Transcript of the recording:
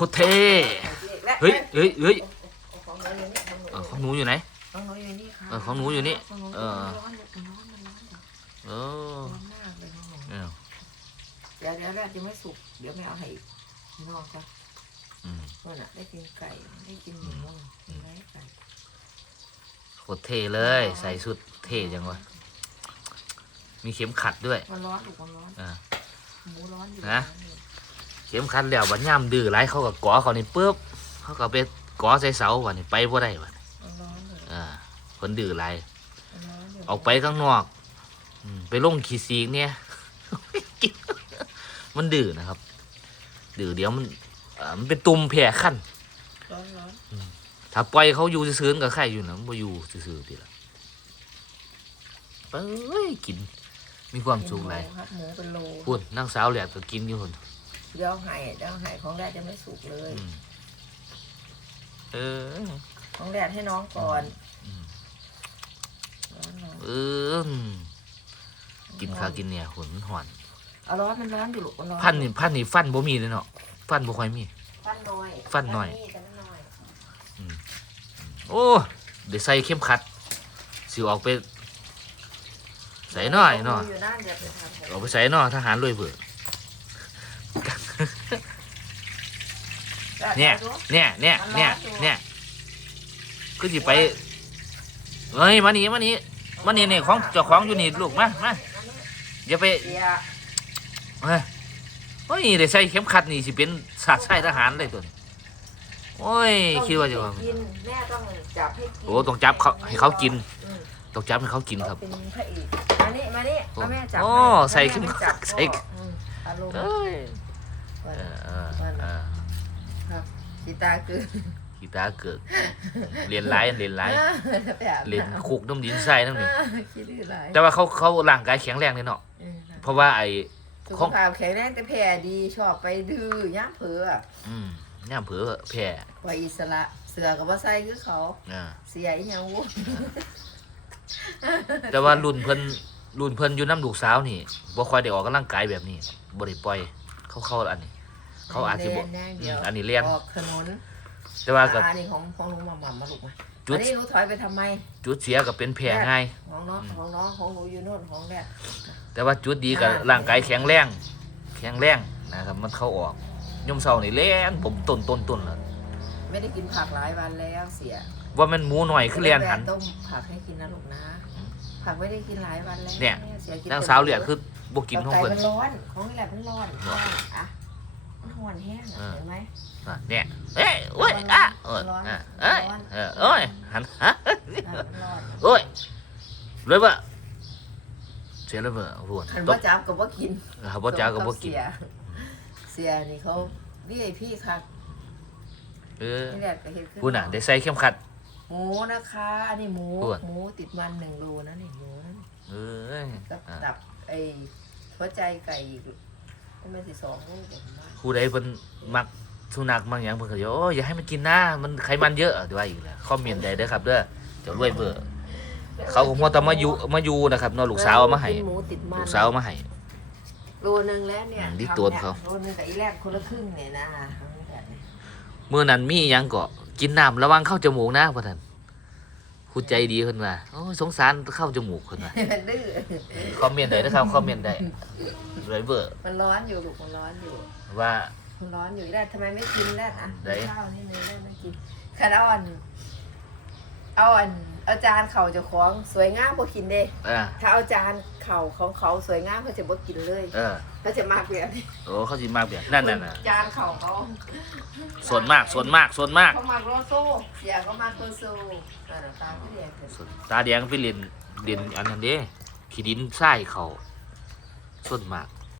คตรเท่เฮ้ยเฮ้ยเฮ้ยของหนูอยู่นี่เออของหนูอยู่ไหนของหนูอยู่นี่ค่ะเออของหนูอยู่นี่ของหนูเออร้อนมันร้อนมันร้อนเออร้อนมากเลยของหนูเออเดี๋ยวเดี๋ยวแรกจะไม่สุกเดี๋ยวไม่เอาให้อีกนอกจ้ะอืมนั่นน่ะได้กินไก่ได้กินหมูกินไรไก่โคตรเท่เลย ใส่สุดเท่จังวะมีเข็มขัดด้วยมันร้อนถูกมันร้อนอ่าหมูร้อนอยู่นะ เข็มขัดแล้วบัดย่ำดื้อไรเขาก็ก่อเขานี่ปุ๊บเขาก็ไปก่อใส่เสาวันนี้ไปบ่ได้วันมันร้อนเลยอ่าคนดื้อไรมันร้อนยู่ออกไปข้างนอกอืมไปลงขีซีกเนี่ย มันดื้อนะครับ ดื้อเดี๋ยวมันอ่ามันเป็นตุ่มแผลขั้นร้อนร้อนถ้าปล่อยเขาอยู่ซื่อๆกับใครอยู่นะมันบ่อยู่ซื่อๆทีละเอ้ยกิน มีความสุขไรหมูครับหมูเป็นโลพูดนั่งสาวแหลกก็กินอยู่คน เดี๋ยวไห่เดี๋ยวไห่ของแรกจะไม่สุกเลย อืมเออ ของแรกให้น้องก่อนอืม ร้อนร้อนเออกินข้าวกินเนี่ยหนมันหอน เอาร้อนมันร้อนอยู่ลูกมันร้อนพันนี่พันนี่ฟันบ่มีเลยเนาะฟันบ่ค่อยมี ฟันน้อยฟันน้อยมีแต่มันน้อยโอ้เดี๋ยวใส่เข้มขัด สิออกไป ใส่หน่อยเนาะอยู่นั่นเดี๋ยวไปทำให้ออกไปใส่เนาะทหารรวยเบื่อ เนี่ย เนี่ย เนี่ย เนี่ย เนี่ยก็สิไปเฮ้ยมานี่มานี่มานี่นี่ของเจ้าของอยู่นี่ลูกมามาอย่าไปเดี๋ยวเฮ้ยเฮ้ยได้ใส่เข็มขัดนี่สิเป็นสาดใส่ทหารเลยตัวนี้โอ้ยคิดว่าจะว่ากินแม่ต้องจับให้กินโอ้ต้องจับเขาให้เขากินอืมต้องจับให้เขากินครับเป็นพระเอกมานี่มานี่มาแม่จับโอ้ให้ใส่เข้มแจับใส่ อืมอารมณ์เอ้ยว่าเออเออเออครับกีตาร์คือกีตาร์เกิดเรียนไลฟ์เรียนไลฟ์ไปอาบเรียนำคุกน้ำดินใส่น้ำนี่อ่าคิดดื้อหลายแต่ว่าเขาเขาร่างกายแข็งแรงเลยเนาะเออนะเพราะว่าไอ้ สุขของ ภาพแข็งแรงแต่แผ่ดีชอบไปดื้อย่ามเผืออืมย่ามเผือแผ่ไว้อิสระ เสือกับว่าใส่คือเขา อ่าเสียอีหยังวุ้แต่ว่ารุ่นเพิ่น รุ่นเพิ่นอยู่น้ำลูกสาวนี่บ่ค่อยได้ออกกำลังกายแบบนี้บ่ได้ปล่อยเขาเข้าอันนี้ เขาอาจจะบอกแน่ๆเดียวอันนี้เรียนออกถนนแต่ว่าก็อันนี้ของของลุงหม่ำหม่ำมาลูกมาจุด อันนี้หนูถอยไปทำไม จุดเสียก็เป็นแผลง่าย ของน้องของน้องของหนูอยู่โน่นของแรก แต่ว่าจุดดีกับอ่า ร่างกายแข็งแรง แข็งแรงนะครับมันเข้าออกยมเศร้านี่แล่นผมต้นต้นต้นแล้วไม่ได้กินผักหลายวันแล้วเสียว่ามันหมูหน่อยคือเลียนหันต้มผักให้กินนะลูกนะ ผักไม่ได้กินหลายวันแล้วเนี่ยเสียกินางสาวเหลียดคือบ่กินของไก่เพิ่น มันร้อนของนี่แหละมันร้อนร้อนอะมันร้อนแห้งเออ เห็นไหมอะเนี่ยเอ้ยโอ้ยอะเออร้อนอะเอ้ยร้อนเออโอ้ยหันฮะอะมันร้อนโอ้ยเลยบ่เสียเลยบ่พูดหันตบ่บจับกับบ่กินเขาบ่จ้าก็บ่กิน เสียเสียนี่เขาพี่ไอพี่ค่ะเออ นี่แหละก็เห็นขึ้นพูดน่ะได้ใส่เข็มขัด หมูนะคะ อันนี้หมูอ้วน หมูติดมันหนึ่งโลนะนี่หมูนะนี่เอ้ยกับอะตับไอ้หัวใจไก่อีกนี่มันสิสองลูกเดี๋ยวผมว่าผู้ใดเพิ่นมักสุนัขมักหยังเพิ่นก็สิโอ้ยอย่าให้มันกินนะมันไขมันเยอะเดี๋ยวว่าอีกแล้วคอมเมนต์ได้เด้อครับเด้อเจะรวยเบอร์เขาก็มัวแต่มาอยู่มาอยู่นะครับเนาะลูกสาวเอามาให้กินหมูติดมันลูกสาวเอามาให้ โลนึงแล้วเนี่ยอืมที่ทำตัวเขา โลนึงกับอีแรกคนละครึ่งเนี่ยนะทำแบบนี้มื้อนั้นมีหยังก็ กินน้ำระวังเข้าจมูกนะพ่อท่านผู้ใจดีเพิ่นว่าโอ้ยสงสารเข้าจมูกเพิ่นว่ามันดื้อคอมเมนต์ได้นะครับคอมเมนต์ได้รวยเบอร์มันร้อนอยู่ลูกมันร้อนอยู่ว่ามันร้อนอยู่อีแรกทำไมไม่กินแรกอะได้ข้าวนี่เลยแรกไม่กินขันเอาอ่อน เอาอ่อนเอาจานเข่าเจะคล้าของสวยงามบ่กินเด้อ่าถ้าเอาจานเข่าของเขาสวยงามเขาจะบ่กินเลยเออเขาจะมากแบบนี้โอ้เขาสิมากแบบนั่นน่ะน่ะจานเข่าเขาส่วนมากส่วนมากส่วนมากเขามากโรโซ่เสียเขามากโรโซ่อ่าตามที่เรียนเถอะส่วนตาแดงไปเรียนเรียนอันนั้นเด้ขี้ดินทรายเขาส่วนมาก